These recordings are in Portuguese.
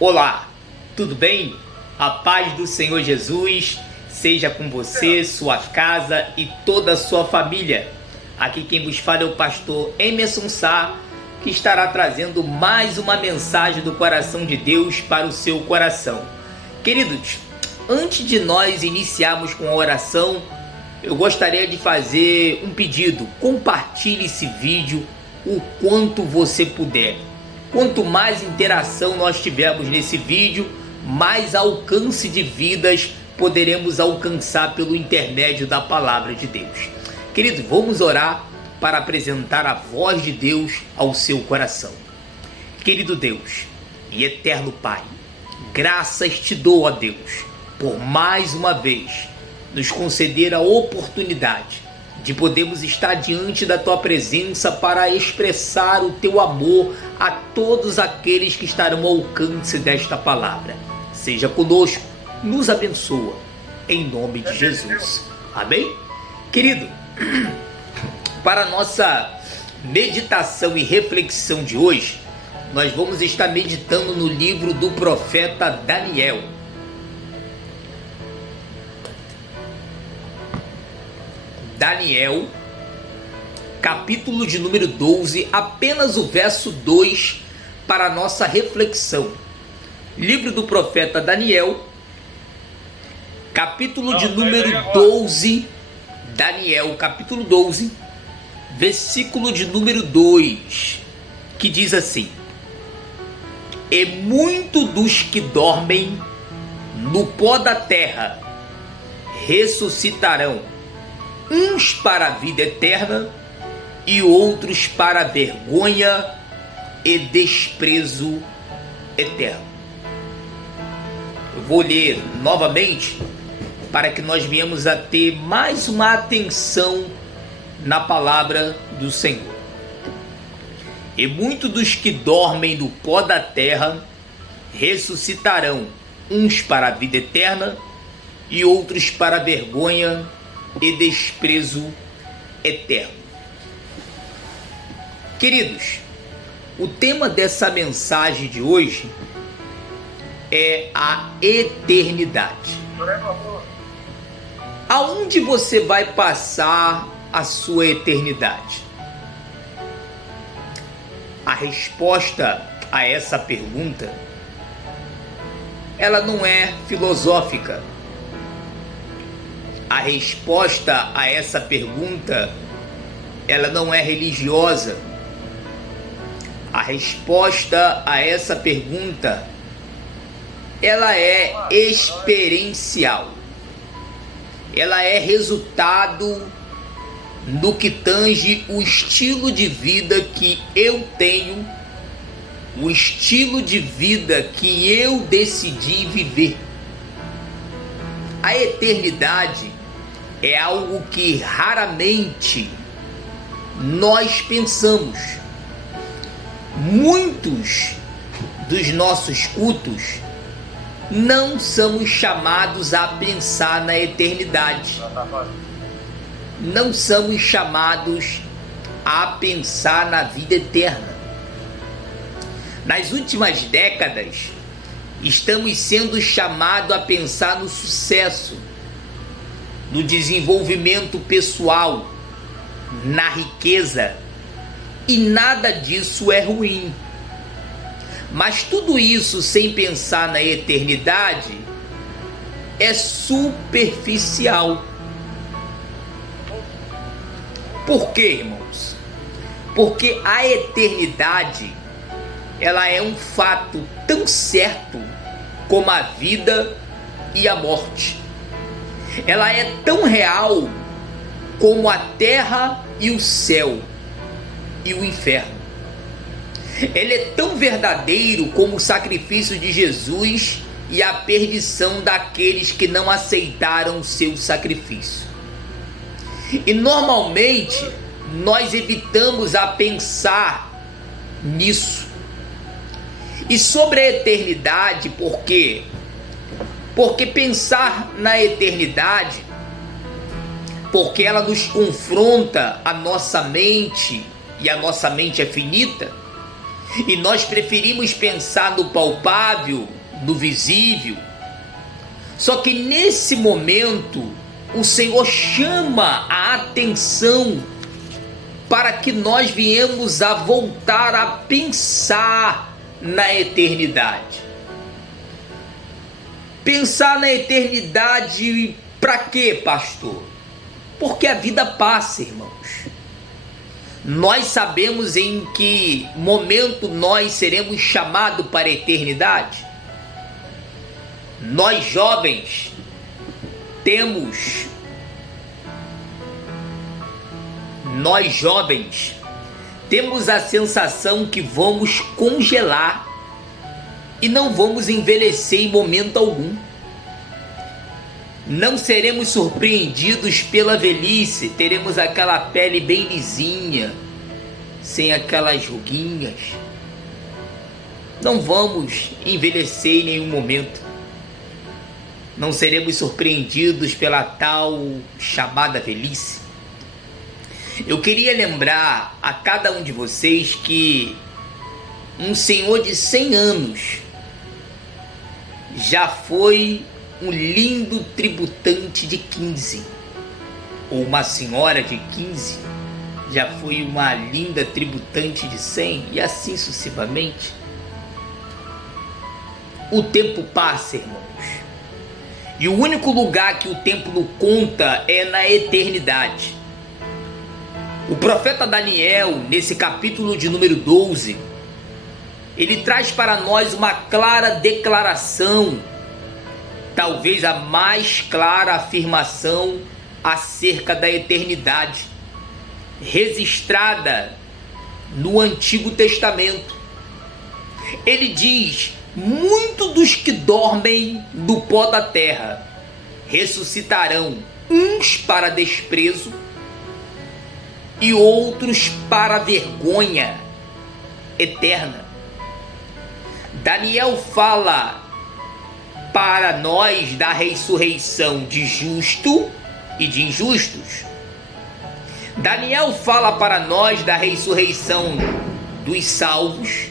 Olá, tudo bem? A paz do Senhor Jesus seja com você, sua casa e toda a sua família. Aqui quem vos fala é o pastor Emerson Sá, que estará trazendo mais uma mensagem do coração de Deus para o seu coração. Queridos, antes de nós iniciarmos com a oração, eu gostaria de fazer um pedido. Compartilhe esse vídeo o quanto você puder. Quanto mais interação nós tivermos nesse vídeo, mais alcance de vidas poderemos alcançar pelo intermédio da palavra de Deus. Querido, vamos orar para apresentar a voz de Deus ao seu coração. Querido Deus e eterno Pai, graças te dou, ó Deus, por mais uma vez nos conceder a oportunidade de podermos estar diante da tua presença para expressar o teu amor a todos aqueles que estarão ao alcance desta palavra. Seja conosco, nos abençoa, em nome de Jesus. Amém? Querido, para a nossa meditação e reflexão de hoje, nós vamos estar meditando no livro do profeta Daniel. Daniel, capítulo de número 12, apenas o verso 2 para a nossa reflexão. Livro do profeta Daniel, capítulo de número 12, Daniel, capítulo 12, versículo de número 2, que diz assim: E muito dos que dormem no pó da terra ressuscitarão, uns para a vida eterna e outros para a vergonha e desprezo eterno. Eu vou ler novamente para que nós venhamos a ter mais uma atenção na palavra do Senhor. E muitos dos que dormem no pó da terra ressuscitarão, uns para a vida eterna e outros para a vergonha e desprezo eterno. Queridos, o tema dessa mensagem de hoje é a eternidade. Aonde você vai passar a sua eternidade? A resposta a essa pergunta, ela não é filosófica. A resposta a essa pergunta, ela não é religiosa. A resposta a essa pergunta, ela é experiencial. Ela é resultado no que tange o estilo de vida que eu tenho, o estilo de vida que eu decidi viver. A eternidade é algo que raramente nós pensamos. Muitos dos nossos cultos não somos chamados a pensar na eternidade. Não somos chamados a pensar na vida eterna. Nas últimas décadas, estamos sendo chamados a pensar no sucesso, no desenvolvimento pessoal, na riqueza, e nada disso é ruim. Mas tudo isso sem pensar na eternidade é superficial. Por quê, irmãos? Porque a eternidade, ela é um fato tão certo como a vida e a morte. Ela é tão real como a terra e o céu e o inferno. Ele é tão verdadeiro como o sacrifício de Jesus e a perdição daqueles que não aceitaram o seu sacrifício. E normalmente nós evitamos a pensar nisso. E sobre a eternidade, por quê? Porque pensar na eternidade, porque ela nos confronta a nossa mente, e a nossa mente é finita, E nós preferimos pensar no palpável, no visível. Só que nesse momento, o Senhor chama a atenção para que nós viemos a voltar a pensar na eternidade. Pensar na eternidade para quê, pastor? Porque a vida passa, irmãos. Nós sabemos em que momento nós seremos chamados para a eternidade. Nós jovens temos a sensação que vamos congelar e não vamos envelhecer em momento algum. Não seremos surpreendidos pela velhice, teremos aquela pele bem lisinha, sem aquelas ruguinhas. Não vamos envelhecer em nenhum momento. Não seremos surpreendidos pela tal chamada velhice. Eu queria lembrar a cada um de vocês que um senhor de 100 anos já foi um lindo tributante de 15, ou uma senhora de 15 já foi uma linda tributante de 100, e assim sucessivamente. O tempo passa, irmãos, e o único lugar que o tempo não conta é na eternidade. O profeta Daniel, nesse capítulo de número 12, ele traz para nós uma clara declaração, talvez a mais clara afirmação acerca da eternidade, registrada no Antigo Testamento. Ele diz: muitos dos que dormem do pó da terra ressuscitarão, uns para desprezo e outros para vergonha eterna. Daniel fala para nós da ressurreição de justo e de injustos. Daniel fala para nós da ressurreição dos salvos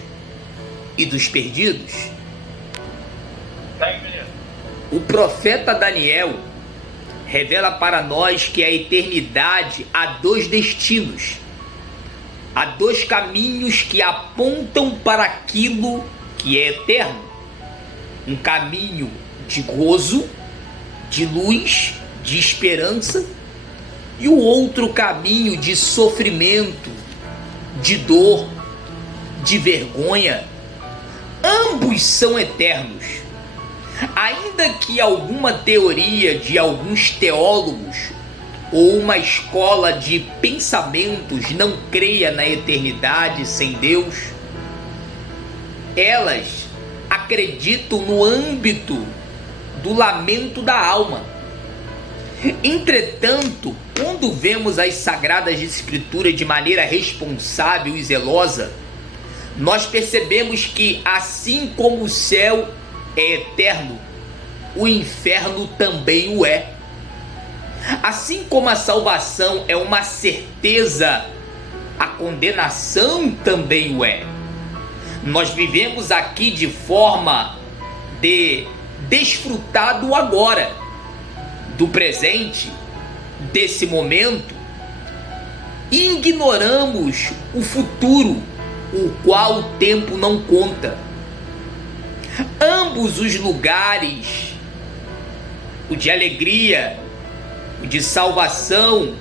e dos perdidos. O profeta Daniel revela para nós que a eternidade há dois destinos, há dois caminhos que apontam para aquilo que é eterno. Um caminho de gozo, de luz, de esperança, e o outro caminho de sofrimento, de dor, de vergonha. Ambos são eternos. Ainda que alguma teoria de alguns teólogos ou uma escola de pensamentos não creia na eternidade sem Deus, elas acreditam no âmbito do lamento da alma. Entretanto, quando vemos as Sagradas Escrituras de maneira responsável e zelosa, nós percebemos que, assim como o céu é eterno, o inferno também o é. Assim como a salvação é uma certeza, a condenação também o é. Nós vivemos aqui de forma de desfrutar do agora, do presente, desse momento, e ignoramos o futuro, o qual o tempo não conta. Ambos os lugares, o de alegria, o de salvação,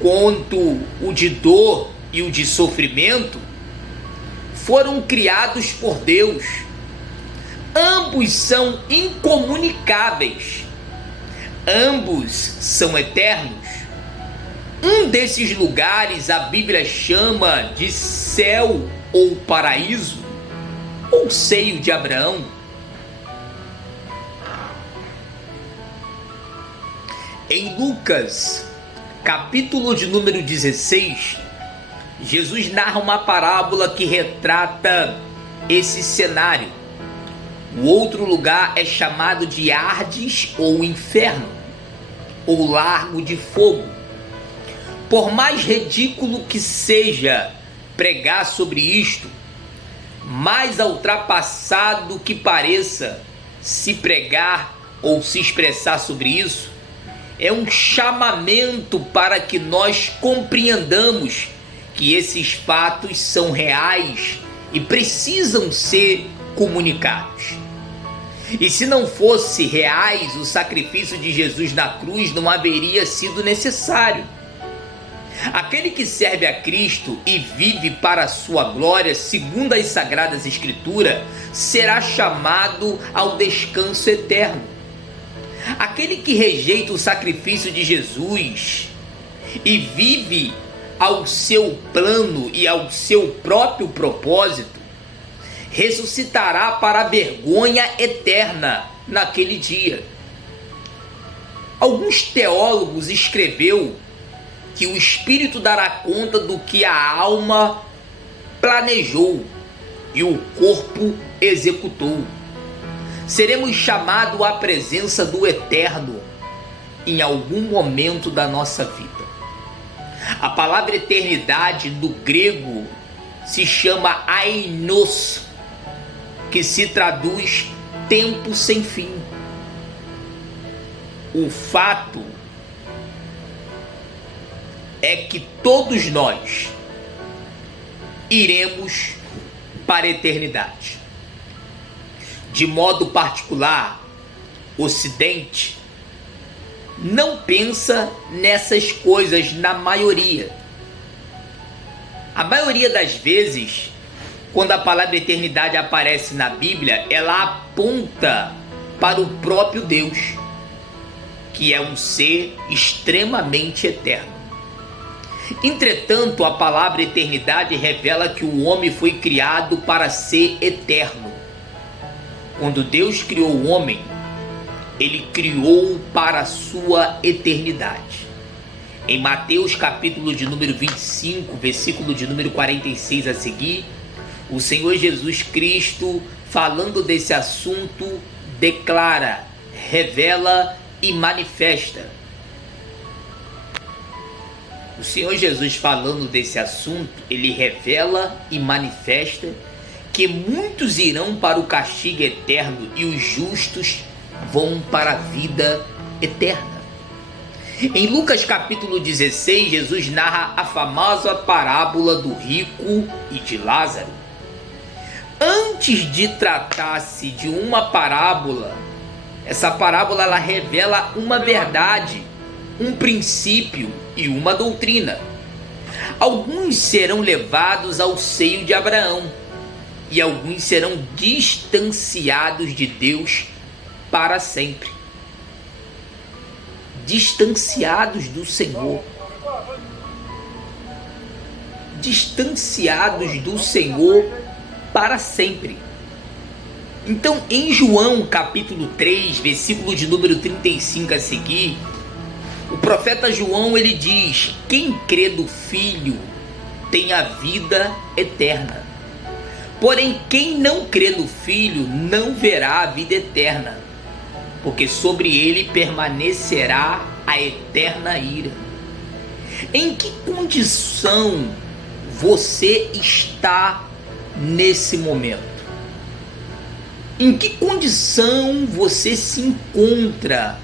quanto o de dor e o de sofrimento, foram criados por Deus. Ambos são incomunicáveis. Ambos são eternos. Um desses lugares a Bíblia chama de céu ou paraíso, ou seio de Abraão. Em Lucas, capítulo de número 16, Jesus narra uma parábola que retrata esse cenário. O outro lugar é chamado de Hades ou Inferno, ou Largo de Fogo. Por mais ridículo que seja pregar sobre isto, mais ultrapassado que pareça se pregar ou se expressar sobre isso, é um chamamento para que nós compreendamos que esses fatos são reais e precisam ser comunicados. E se não fosse reais, o sacrifício de Jesus na cruz não haveria sido necessário. Aquele que serve a Cristo e vive para a sua glória, segundo as Sagradas Escrituras, será chamado ao descanso eterno. Aquele que rejeita o sacrifício de Jesus e vive ao seu plano e ao seu próprio propósito, ressuscitará para a vergonha eterna naquele dia. Alguns teólogos escreveu que o Espírito dará conta do que a alma planejou e o corpo executou. Seremos chamados à presença do Eterno em algum momento da nossa vida. A palavra eternidade do grego se chama ainos, que se traduz tempo sem fim. O fato é que todos nós iremos para a eternidade. De modo particular, o Ocidente não pensa nessas coisas na maioria. A maioria das vezes, quando a palavra eternidade aparece na Bíblia, ela aponta para o próprio Deus, que é um ser extremamente eterno. Entretanto, a palavra eternidade revela que o homem foi criado para ser eterno. Quando Deus criou o homem, ele criou para a sua eternidade. Em Mateus capítulo de número 25, versículo de número 46 a seguir, o Senhor Jesus Cristo, falando desse assunto, declara, revela e manifesta. O Senhor Jesus, falando desse assunto, ele revela e manifesta que muitos irão para o castigo eterno e os justos vão para a vida eterna. Em Lucas capítulo 16, Jesus narra a famosa parábola do rico e de Lázaro. Antes de tratar-se de uma parábola, essa parábola ela revela uma verdade, um princípio e uma doutrina. Alguns serão levados ao seio de Abraão e alguns serão distanciados de Deus para sempre. Distanciados do Senhor. Distanciados do Senhor para sempre. Então, em João capítulo 3, versículo de número 35 a seguir, o profeta João ele diz: quem crê do Filho tem a vida eterna. Porém, quem não crê no Filho não verá a vida eterna, porque sobre ele permanecerá a eterna ira. Em que condição você está nesse momento? Em que condição você se encontra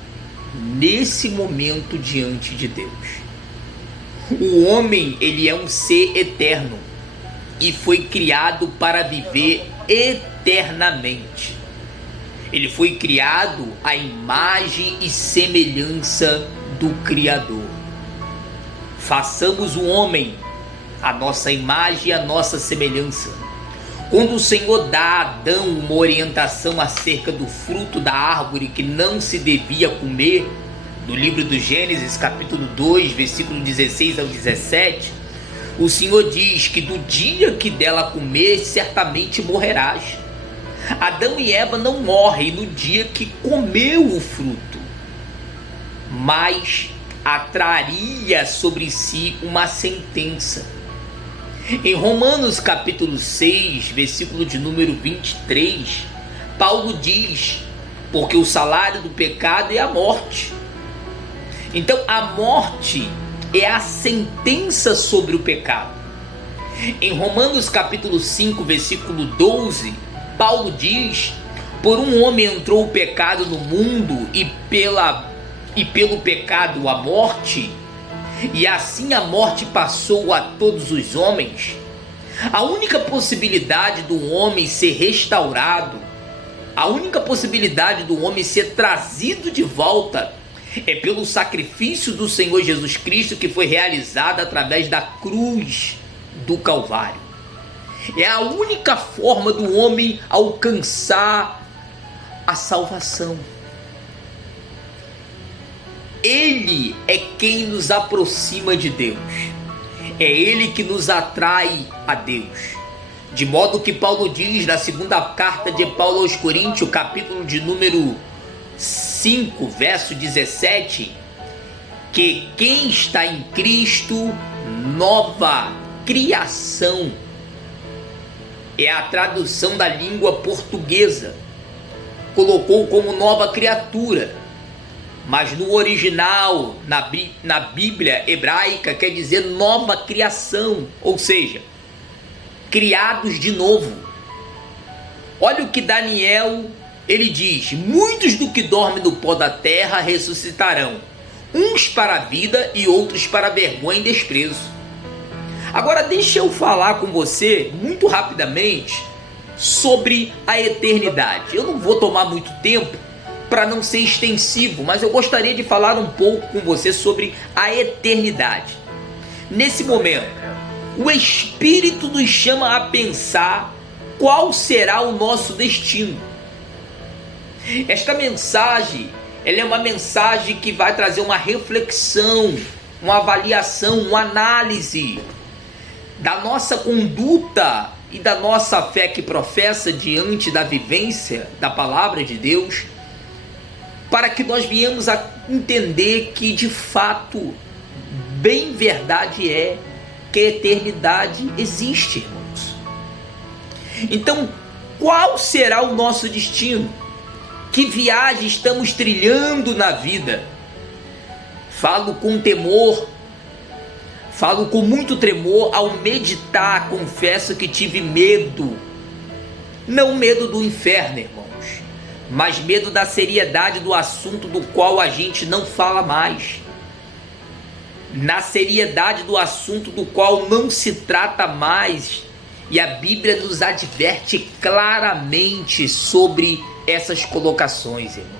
nesse momento diante de Deus? O homem, ele é um ser eterno e foi criado para viver eternamente. Ele foi criado à imagem e semelhança do Criador. Façamos o homem a nossa imagem e a nossa semelhança. Quando o Senhor dá a Adão uma orientação acerca do fruto da árvore que não se devia comer, do livro do Gênesis, capítulo 2, versículo 16 ao 17, o Senhor diz que do dia que dela comer, certamente morrerás. Adão e Eva não morrem no dia que comeu o fruto, mas atraria sobre si uma sentença. Em Romanos capítulo 6, versículo de número 23, Paulo diz: porque o salário do pecado é a morte. Então a morte é a sentença sobre o pecado. Em Romanos capítulo 5, versículo 12, Paulo diz: por um homem entrou o pecado no mundo e pelo pecado a morte, e assim a morte passou a todos os homens. A única possibilidade do homem ser restaurado, a única possibilidade do homem ser trazido de volta é pelo sacrifício do Senhor Jesus Cristo, que foi realizado através da cruz do Calvário. É a única forma do homem alcançar a salvação. Ele é quem nos aproxima de Deus. É Ele que nos atrai a Deus. De modo que Paulo diz na segunda carta de Paulo aos Coríntios, capítulo de número 5, verso 17, que quem está em Cristo, nova criação. É a tradução da língua portuguesa. Colocou como nova criatura. Mas no original, na Bíblia hebraica, quer dizer nova criação, ou seja, criados de novo. Olha o que Daniel, ele diz: muitos do que dormem no pó da terra ressuscitarão, uns para a vida e outros para a vergonha e desprezo. Agora deixa eu falar com você, muito rapidamente, sobre a eternidade. Eu não vou tomar muito tempo, para não ser extensivo, mas eu gostaria de falar um pouco com você sobre a eternidade. Nesse momento, o Espírito nos chama a pensar qual será o nosso destino. Esta mensagem, ela é uma mensagem que vai trazer uma reflexão, uma avaliação, uma análise da nossa conduta e da nossa fé que professa diante da vivência da palavra de Deus, para que nós venhamos a entender que de fato, bem verdade é que a eternidade existe, irmãos. Então, qual será o nosso destino? Que viagem estamos trilhando na vida? Falo com temor, falo com muito tremor ao meditar, confesso que tive medo. Não medo do inferno, irmão, mas medo da seriedade do assunto do qual a gente não fala mais. Na seriedade do assunto do qual não se trata mais. E a Bíblia nos adverte claramente sobre essas colocações, irmãos.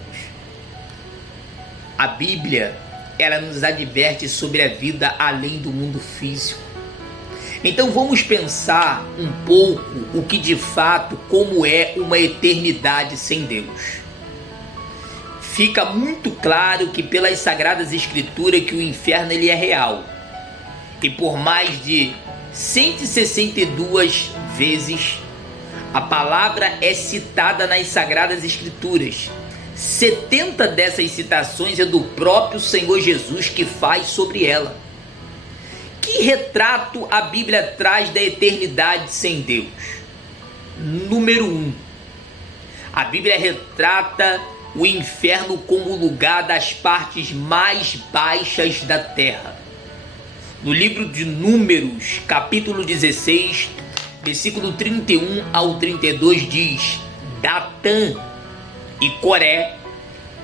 A Bíblia, ela nos adverte sobre a vida além do mundo físico. Então vamos pensar um pouco o que de fato, como é uma eternidade sem Deus. Fica muito claro que pelas Sagradas Escrituras que o inferno ele é real. E por mais de 162 vezes a palavra é citada nas Sagradas Escrituras. 70 dessas citações é do próprio Senhor Jesus que faz sobre ela. Que retrato a Bíblia traz da eternidade sem Deus? Número 1. A Bíblia retrata o inferno como o lugar das partes mais baixas da terra. No livro de Números, capítulo 16, versículo 31 ao 32 diz: Datã e Coré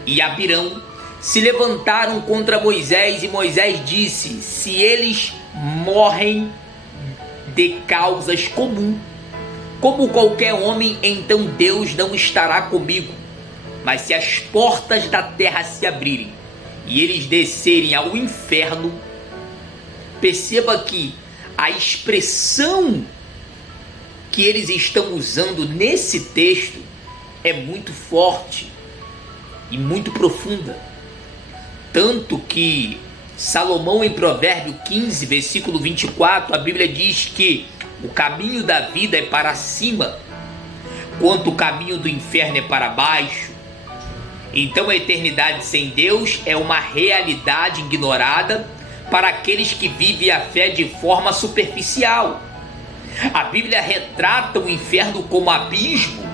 e Abirão se levantaram contra Moisés, e Moisés disse: se eles morrem de causas comuns, como qualquer homem, então Deus não estará comigo. Mas se as portas da terra se abrirem e eles descerem ao inferno, perceba que a expressão que eles estão usando nesse texto é muito forte e muito profunda. Tanto que Salomão, em Provérbio 15, versículo 24, a Bíblia diz que o caminho da vida é para cima, quanto o caminho do inferno é para baixo. Então a eternidade sem Deus é uma realidade ignorada para aqueles que vivem a fé de forma superficial. A Bíblia retrata o inferno como abismo.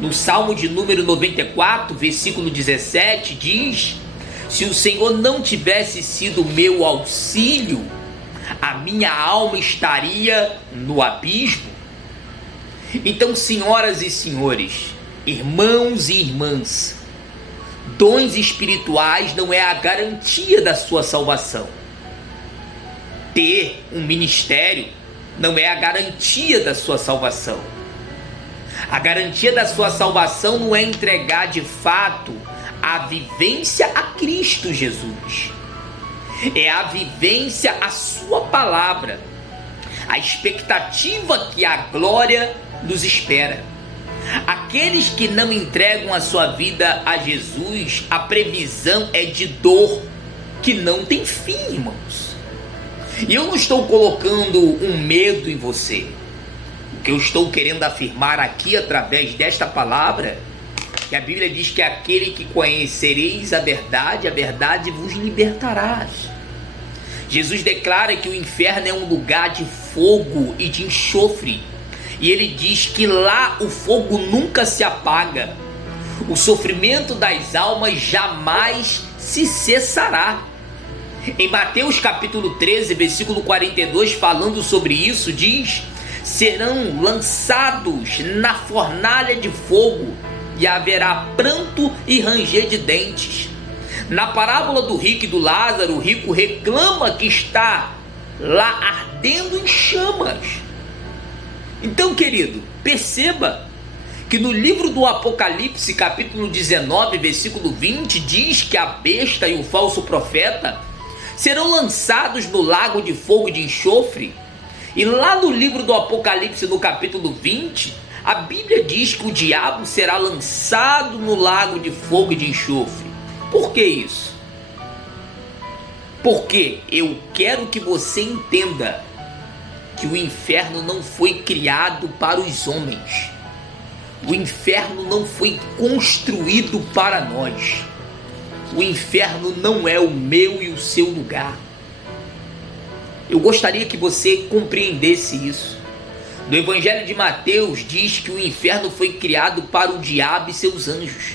No Salmo de número 94, versículo 17, diz: se o Senhor não tivesse sido meu auxílio, a minha alma estaria no abismo? Então, senhoras e senhores, irmãos e irmãs, dons espirituais não é a garantia da sua salvação. Ter um ministério não é a garantia da sua salvação. A garantia da sua salvação não é entregar de fato a vivência a Cristo Jesus. É a vivência à sua palavra, a expectativa que a glória nos espera. Aqueles que não entregam a sua vida a Jesus, a previsão é de dor que não tem fim, irmãos. E eu não estou colocando um medo em você. O que eu estou querendo afirmar aqui através desta palavra, que a Bíblia diz que aquele que conhecereis a verdade vos libertará. Jesus declara que o inferno é um lugar de fogo e de enxofre. E ele diz que lá o fogo nunca se apaga. O sofrimento das almas jamais se cessará. Em Mateus capítulo 13, versículo 42, falando sobre isso, diz: serão lançados na fornalha de fogo e haverá pranto e ranger de dentes. Na parábola do rico e do Lázaro, o rico reclama que está lá ardendo em chamas. Então, querido, perceba que no livro do Apocalipse, capítulo 19, versículo 20, diz que a besta e o falso profeta serão lançados no lago de fogo e de enxofre. E lá no livro do Apocalipse, no capítulo 20, a Bíblia diz que o diabo será lançado no lago de fogo e de enxofre. Por que isso? Porque eu quero que você entenda que o inferno não foi criado para os homens. O inferno não foi construído para nós. O inferno não é o meu e o seu lugar. Eu gostaria que você compreendesse isso. No Evangelho de Mateus diz que o inferno foi criado para o diabo e seus anjos.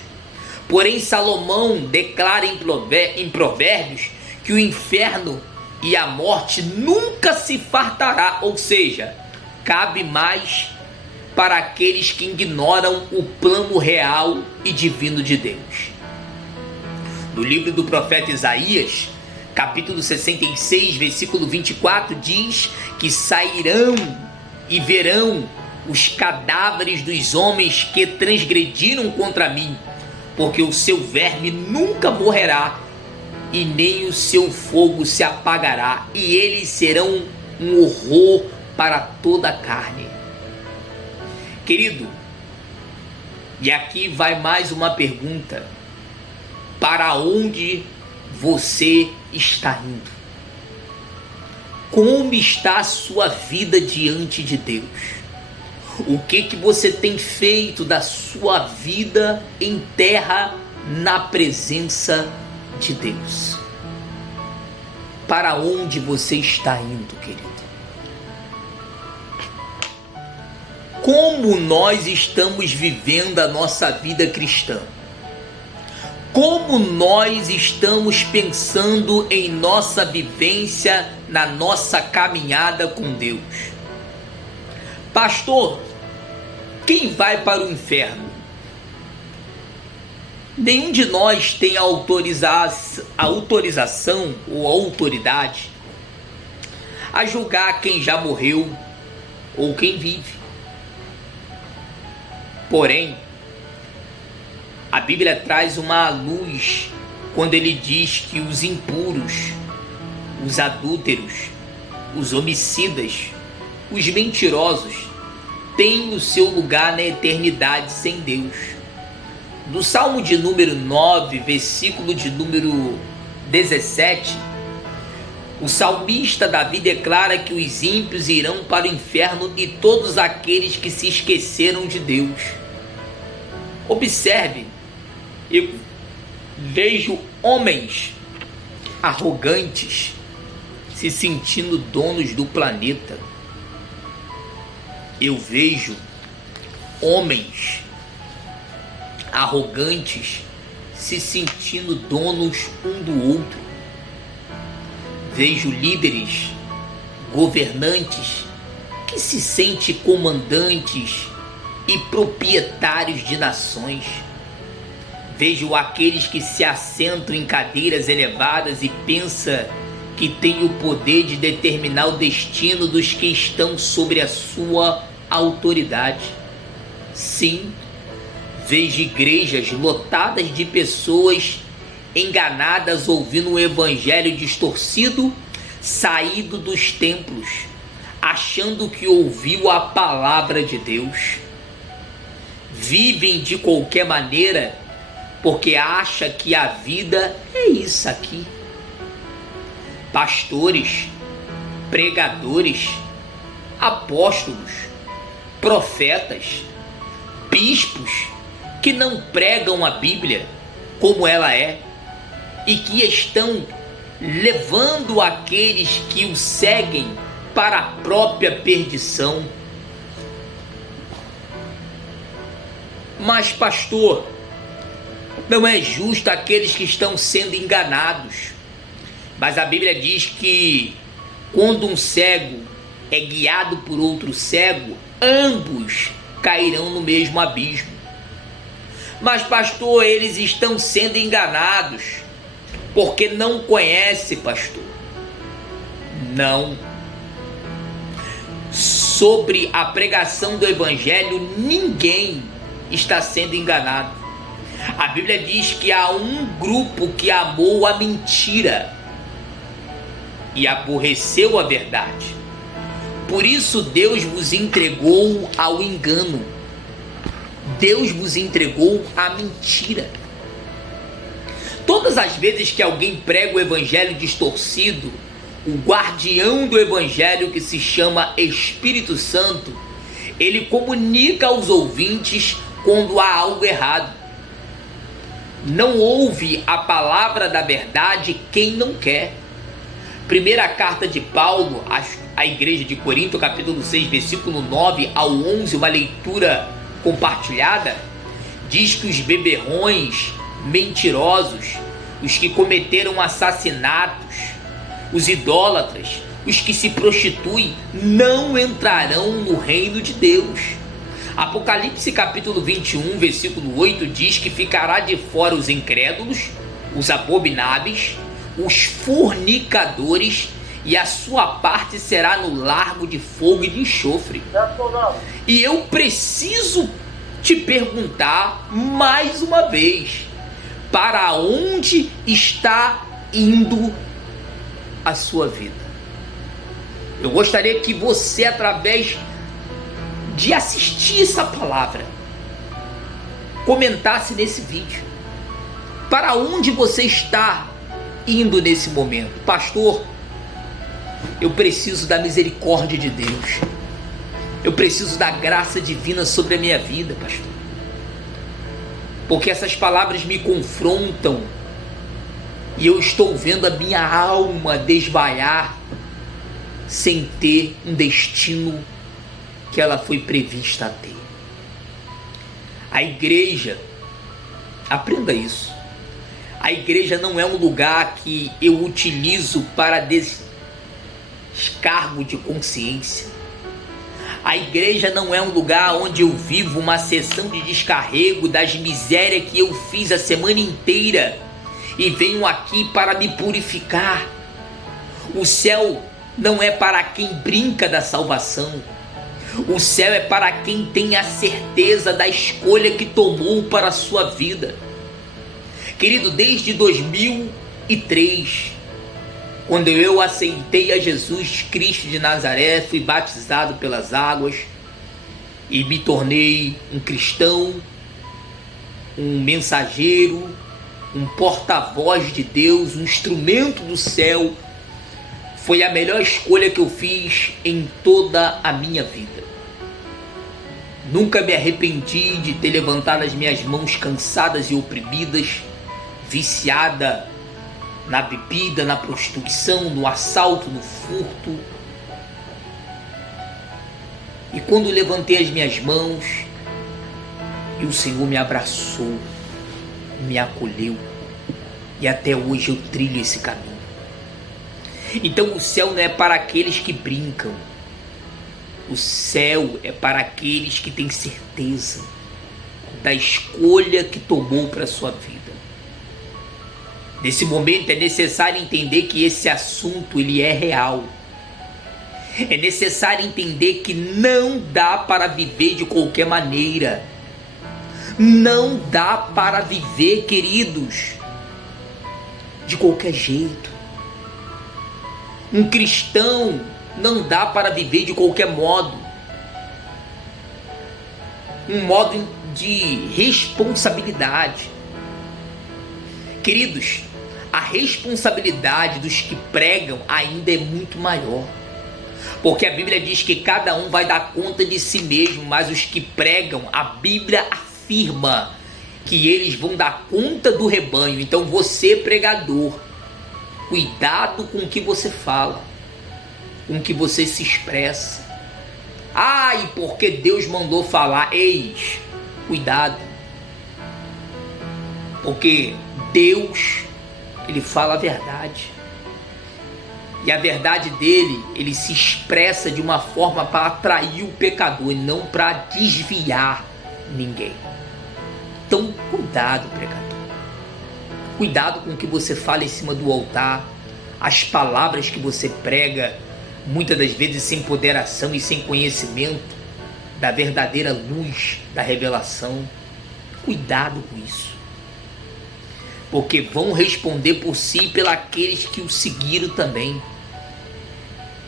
Porém, Salomão declara em Provérbios que o inferno e a morte nunca se fartará, ou seja, cabe mais para aqueles que ignoram o plano real e divino de Deus. No livro do profeta Isaías, capítulo 66, versículo 24, diz que sairão e verão os cadáveres dos homens que transgrediram contra mim, porque o seu verme nunca morrerá, e nem o seu fogo se apagará, e eles serão um horror para toda a carne. Querido, e aqui vai mais uma pergunta: para onde você está indo? Como está a sua vida diante de Deus? O que você tem feito da sua vida em terra na presença de Deus? Para onde você está indo, querido? Como nós estamos vivendo a nossa vida cristã? Como nós estamos pensando em nossa vivência, na nossa caminhada com Deus? Pastor, quem vai para o inferno? Nenhum de nós tem a autorização ou a autoridade a julgar quem já morreu ou quem vive. Porém, a Bíblia traz uma luz quando ele diz que os impuros, os adúlteros, os homicidas, os mentirosos têm o seu lugar na eternidade sem Deus. No Salmo de número 9, versículo de número 17, o salmista Davi declara que os ímpios irão para o inferno e todos aqueles que se esqueceram de Deus. Observe, eu vejo homens arrogantes se sentindo donos do planeta. Eu vejo homens arrogantes se sentindo donos um do outro. Vejo líderes governantes que se sentem comandantes e proprietários de nações. Vejo aqueles que se assentam em cadeiras elevadas e pensam que têm o poder de determinar o destino dos que estão sobre a sua autoridade. Sim, vejo igrejas lotadas de pessoas enganadas ouvindo um evangelho distorcido, saído dos templos, achando que ouviu a palavra de Deus. Vivem de qualquer maneira porque acha que a vida é isso aqui. Pastores, pregadores, apóstolos, profetas, bispos que não pregam a Bíblia como ela é e que estão levando aqueles que o seguem para a própria perdição. Mas, pastor, não é justo aqueles que estão sendo enganados. Mas a Bíblia diz que quando um cego é guiado por outro cego, ambos cairão no mesmo abismo. Mas, pastor, eles estão sendo enganados porque não conhece, pastor. Não. Sobre a pregação do evangelho, ninguém está sendo enganado. A Bíblia diz que há um grupo que amou a mentira e aborreceu a verdade. Por isso Deus vos entregou ao engano. Deus vos entregou à mentira. Todas as vezes que alguém prega o evangelho distorcido, o guardião do evangelho, que se chama Espírito Santo, ele comunica aos ouvintes quando há algo errado. Não ouve a palavra da verdade quem não quer. Primeira carta de Paulo à igreja de Corinto, capítulo 6, versículo 9 ao 11, uma leitura compartilhada, diz que os beberrões, mentirosos, os que cometeram assassinatos, os idólatras, os que se prostituem, não entrarão no reino de Deus. Apocalipse capítulo 21, versículo 8 diz que ficará de fora os incrédulos, os abomináveis, os fornicadores, e a sua parte será no lago de fogo e de enxofre. E eu preciso te perguntar mais uma vez, para onde está indo a sua vida? Eu gostaria que você, através de assistir essa palavra, comentasse nesse vídeo. Para onde você está indo nesse momento? Pastor, eu preciso da misericórdia de Deus. Eu preciso da graça divina sobre a minha vida, pastor. Porque essas palavras me confrontam e eu estou vendo a minha alma desvaiar sem ter um destino que ela foi prevista a ter. A igreja, aprenda isso, a igreja não é um lugar que eu utilizo para descargo de consciência. A igreja não é um lugar onde eu vivo uma sessão de descarrego das misérias que eu fiz a semana inteira e venho aqui para me purificar. O céu não é para quem brinca da salvação. O céu é para quem tem a certeza da escolha que tomou para a sua vida. Querido, desde 2003, quando eu aceitei a Jesus Cristo de Nazaré, fui batizado pelas águas e me tornei um cristão, um mensageiro, um porta-voz de Deus, um instrumento do céu. Foi a melhor escolha que eu fiz em toda a minha vida. Nunca me arrependi de ter levantado as minhas mãos cansadas e oprimidas, viciada na bebida, na prostituição, no assalto, no furto. E quando levantei as minhas mãos, e o Senhor me abraçou, me acolheu, e até hoje eu trilho esse caminho. Então o céu não é para aqueles que brincam. O céu é para aqueles que têm certeza da escolha que tomou para a sua vida. Nesse momento é necessário entender que esse assunto ele é real. É necessário entender que não dá para viver de qualquer maneira. Não dá para viver, queridos, de qualquer jeito. Um cristão não dá para viver de qualquer modo. Um modo de responsabilidade. Queridos, a responsabilidade dos que pregam ainda é muito maior. Porque a Bíblia diz que cada um vai dar conta de si mesmo, mas os que pregam, a Bíblia afirma que eles vão dar conta do rebanho. Então você, pregador, cuidado com o que você fala, com o que você se expressa. Ai, porque Deus mandou falar. Eis, cuidado. Porque Deus, ele fala a verdade. E a verdade dele, ele se expressa de uma forma para atrair o pecador e não para desviar ninguém. Então, cuidado, pregador. Cuidado com o que você fala em cima do altar, as palavras que você prega, muitas das vezes sem ponderação e sem conhecimento da verdadeira luz da revelação. Cuidado com isso. Porque vão responder por si e pelos aqueles que o seguiram também.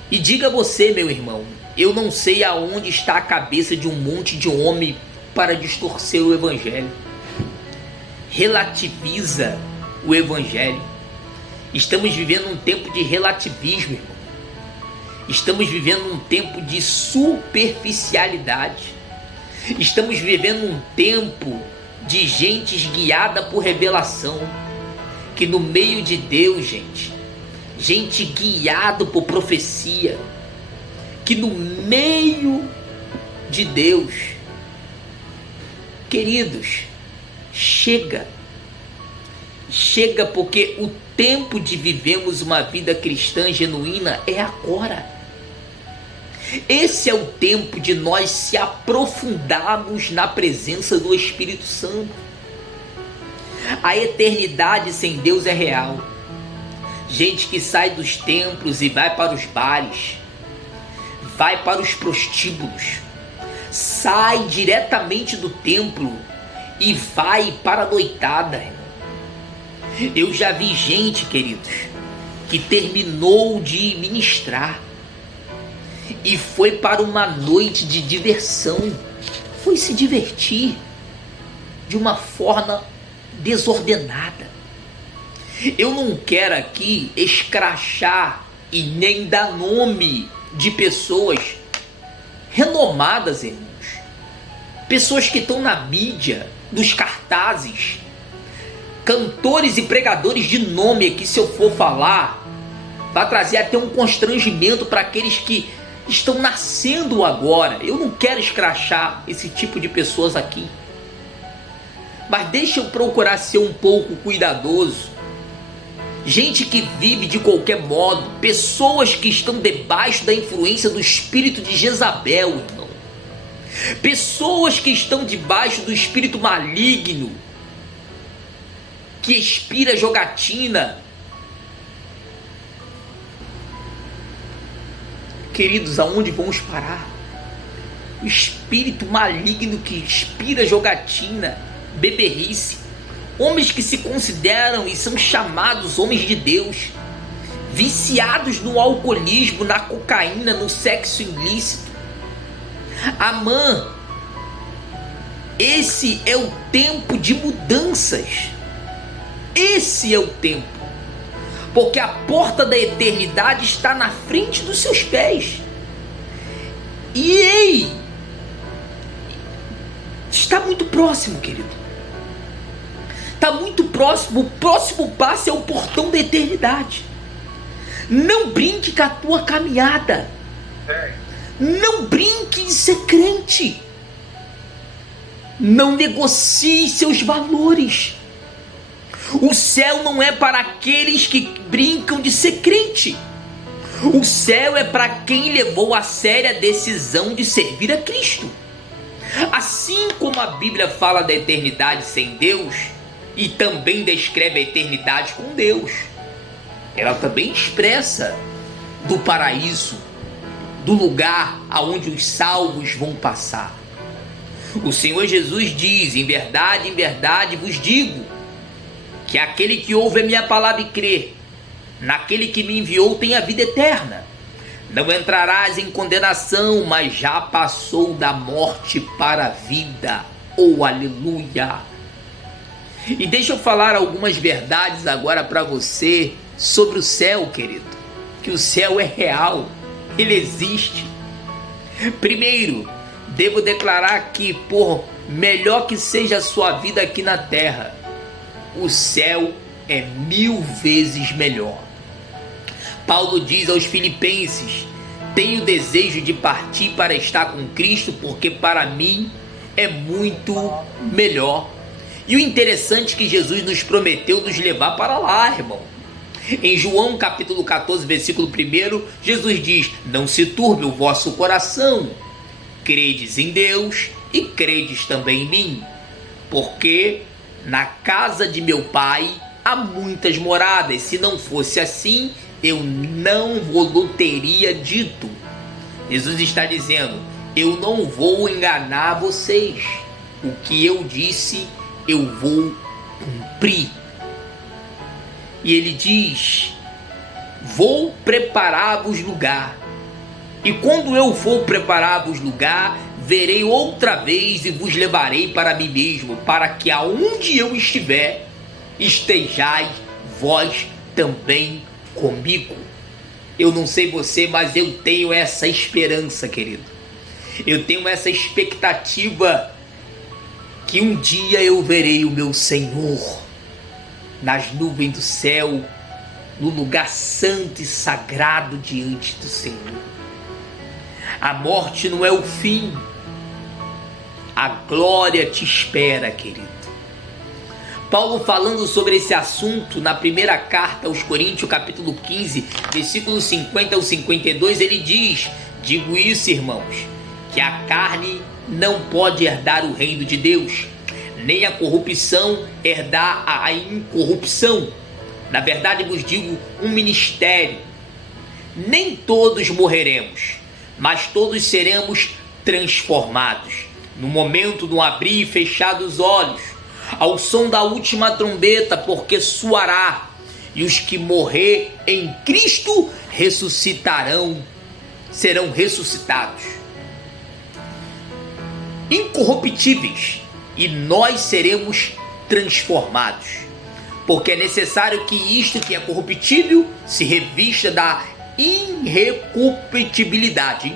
E diga você, meu irmão, eu não sei aonde está a cabeça de um monte de homem para distorcer o evangelho. Relativiza o evangelho. Estamos vivendo um tempo de relativismo, irmão. Estamos vivendo um tempo de superficialidade. Estamos vivendo um tempo de gente guiada por revelação. Que no meio de Deus, gente guiada por profecia. Que no meio de Deus, queridos, chega porque o tempo de vivermos uma vida cristã genuína é agora. Esse é o tempo de nós se aprofundarmos na presença do Espírito Santo. A eternidade sem Deus é real. Gente que sai dos templos e vai para os bares, vai para os prostíbulos, sai diretamente do templo e vai para a noitada, irmão. Eu já vi gente, queridos, que terminou de ministrar e foi para uma noite de diversão, foi se divertir de uma forma desordenada. Eu não quero aqui escrachar e nem dar nome de pessoas renomadas, irmãos. Pessoas que estão na mídia, nos cartazes, cantores e pregadores de nome aqui, se eu for falar, vai trazer até um constrangimento para aqueles que estão nascendo agora. Eu não quero escrachar esse tipo de pessoas aqui. Mas deixa eu procurar ser um pouco cuidadoso. Gente que vive de qualquer modo, pessoas que estão debaixo da influência do espírito de Jezabel, irmão. Pessoas que estão debaixo do espírito maligno, que expira jogatina. Queridos, aonde vamos parar? O espírito maligno que expira jogatina, beberrice. Homens que se consideram e são chamados homens de Deus, viciados no alcoolismo, na cocaína, no sexo ilícito. Amã, esse é o tempo de mudanças. Esse é o tempo. Porque a porta da eternidade está na frente dos seus pés. E ei, está muito próximo, querido. Está muito próximo. O próximo passo é o portão da eternidade. Não brinque com a tua caminhada. Não brinque em ser crente. Não negocie seus valores. O céu não é para aqueles que brincam de ser crente. O céu é para quem levou a sério a decisão de servir a Cristo. Assim como a Bíblia fala da eternidade sem Deus e também descreve a eternidade com Deus, ela também expressa do paraíso, do lugar aonde os salvos vão passar. O Senhor Jesus diz: em verdade vos digo, que aquele que ouve a minha palavra e crê naquele que me enviou tem a vida eterna. Não entrarás em condenação, mas já passou da morte para a vida. Oh, aleluia! E deixa eu falar algumas verdades agora para você sobre o céu, querido. Que o céu é real, ele existe. Primeiro, devo declarar que, por melhor que seja a sua vida aqui na terra, o céu é 1000 vezes melhor. Paulo diz aos Filipenses: tenho desejo de partir para estar com Cristo, porque para mim é muito melhor. E o interessante é que Jesus nos prometeu nos levar para lá, irmão. Em João capítulo 14, versículo 1, Jesus diz: não se turbe o vosso coração, credes em Deus e credes também em mim, porque na casa de meu Pai há muitas moradas. Se não fosse assim, eu não vos teria dito. Jesus está dizendo: eu não vou enganar vocês. O que eu disse, eu vou cumprir. E ele diz: vou preparar-vos lugar. E quando eu for preparar-vos lugar, verei outra vez e vos levarei para mim mesmo, para que aonde eu estiver, estejais vós também comigo. Eu não sei você, mas eu tenho essa esperança, querido. Eu tenho essa expectativa que um dia eu verei o meu Senhor nas nuvens do céu, no lugar santo e sagrado diante do Senhor. A morte não é o fim. A glória te espera, querido. Paulo, falando sobre esse assunto na primeira carta aos Coríntios, capítulo 15, versículos 50 ao 52, ele diz: digo isso, irmãos, que a carne não pode herdar o reino de Deus, nem a corrupção herdar a incorrupção. Na verdade vos digo um ministério: nem todos morreremos, mas todos seremos transformados, no momento do abrir e fechar dos olhos, ao som da última trombeta, porque soará, e os que morrer em Cristo ressuscitarão, serão ressuscitados, incorruptíveis, e nós seremos transformados, porque é necessário que isto que é corruptível se revista da incorruptibilidade,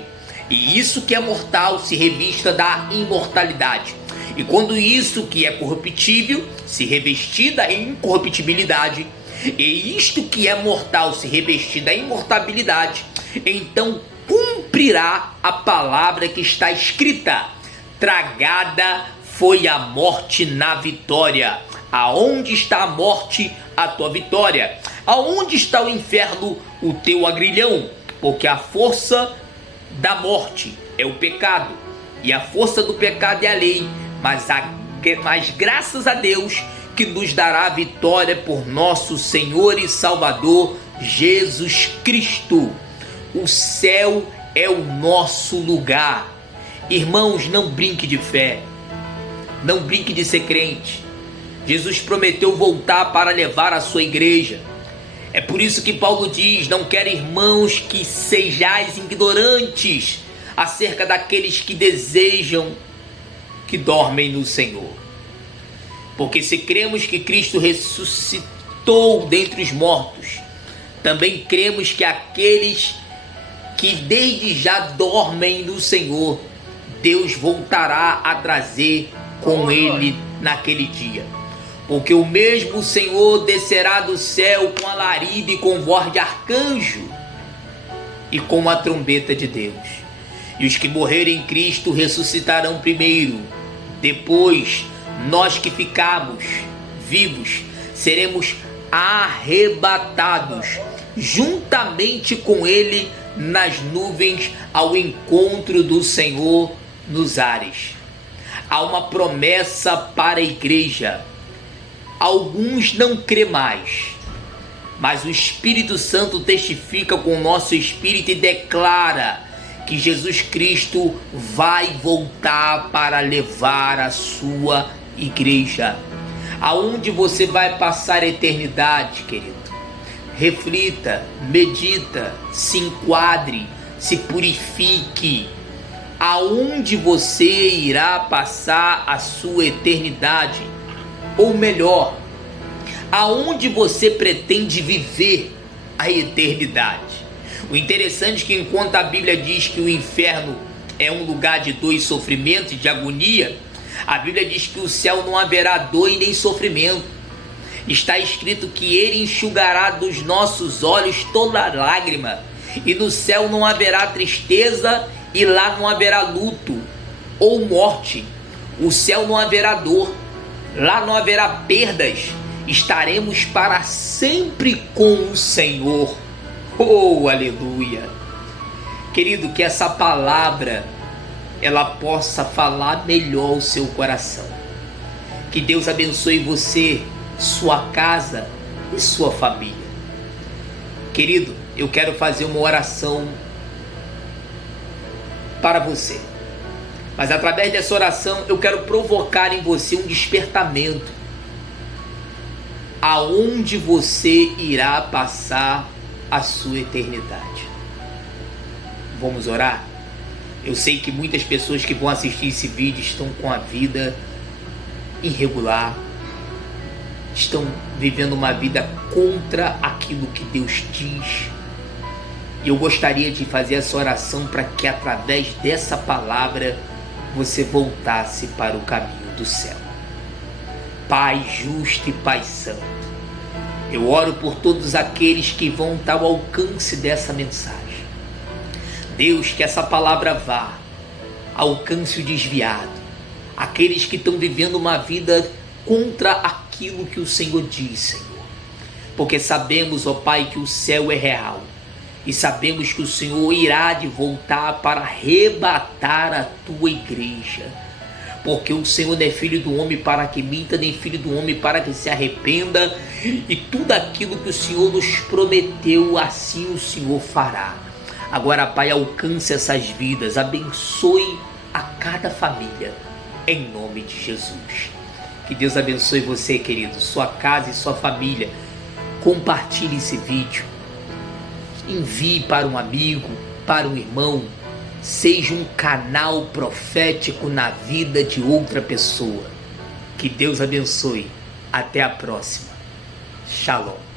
e isso que é mortal se revista da imortalidade. E quando isso que é corruptível se revestir da incorruptibilidade, e isto que é mortal se revestir da imortalidade, então cumprirá a palavra que está escrita: tragada foi a morte na vitória. Aonde está a morte, a tua vitória? Aonde está o inferno, o teu agrilhão? Porque a força da morte é o pecado, e a força do pecado é a lei. Mas graças a Deus que nos dará a vitória por nosso Senhor e Salvador Jesus Cristo. O céu é o nosso lugar. Irmãos, não brinque de fé, não brinque de ser crente. Jesus prometeu voltar para levar a sua igreja. É por isso que Paulo diz: não quero, irmãos, que sejais ignorantes acerca daqueles que desejam, que dormem no Senhor. Porque se cremos que Cristo ressuscitou dentre os mortos, também cremos que aqueles que desde já dormem no Senhor, Deus voltará a trazer com ele naquele dia. Porque o mesmo Senhor descerá do céu com alarido e com voz de arcanjo e com a trombeta de Deus. E os que morrerem em Cristo ressuscitarão primeiro. Depois, nós que ficarmos vivos seremos arrebatados juntamente com ele nas nuvens ao encontro do Senhor nos ares. Há uma promessa para a igreja. Alguns não crê mais, mas o Espírito Santo testifica com o nosso espírito e declara que Jesus Cristo vai voltar para levar a sua igreja. Aonde você vai passar a eternidade, querido? Reflita, medita, se enquadre, se purifique. Aonde você irá passar a sua eternidade? Ou melhor, aonde você pretende viver a eternidade? O interessante é que enquanto a Bíblia diz que o inferno é um lugar de dor e sofrimento, de agonia, a Bíblia diz que o céu não haverá dor e nem sofrimento. Está escrito que ele enxugará dos nossos olhos toda lágrima, e no céu não haverá tristeza, e lá não haverá luto ou morte. O céu não haverá dor, lá não haverá perdas. Estaremos para sempre com o Senhor. Oh, aleluia! Querido, que essa palavra ela possa falar melhor o seu coração. Que Deus abençoe você, sua casa e sua família. Querido, eu quero fazer uma oração para você. Mas através dessa oração eu quero provocar em você um despertamento. Aonde você irá passar a sua eternidade? Vamos orar? Eu sei que muitas pessoas que vão assistir esse vídeo estão com a vida irregular, estão vivendo uma vida contra aquilo que Deus diz. E eu gostaria de fazer essa oração para que através dessa palavra você voltasse para o caminho do céu. Pai justo e Pai santo, eu oro por todos aqueles que vão estar ao alcance dessa mensagem. Deus, que essa palavra vá, alcance o desviado, aqueles que estão vivendo uma vida contra aquilo que o Senhor diz, Senhor. Porque sabemos, ó Pai, que o céu é real, e sabemos que o Senhor irá de voltar para arrebatar a tua igreja. Porque o Senhor não é filho do homem para que minta, nem filho do homem para que se arrependa, e tudo aquilo que o Senhor nos prometeu, assim o Senhor fará. Agora, Pai, alcance essas vidas, abençoe a cada família, em nome de Jesus. Que Deus abençoe você, querido, sua casa e sua família. Compartilhe esse vídeo, envie para um amigo, para um irmão, seja um canal profético na vida de outra pessoa. Que Deus abençoe. Até a próxima. Shalom.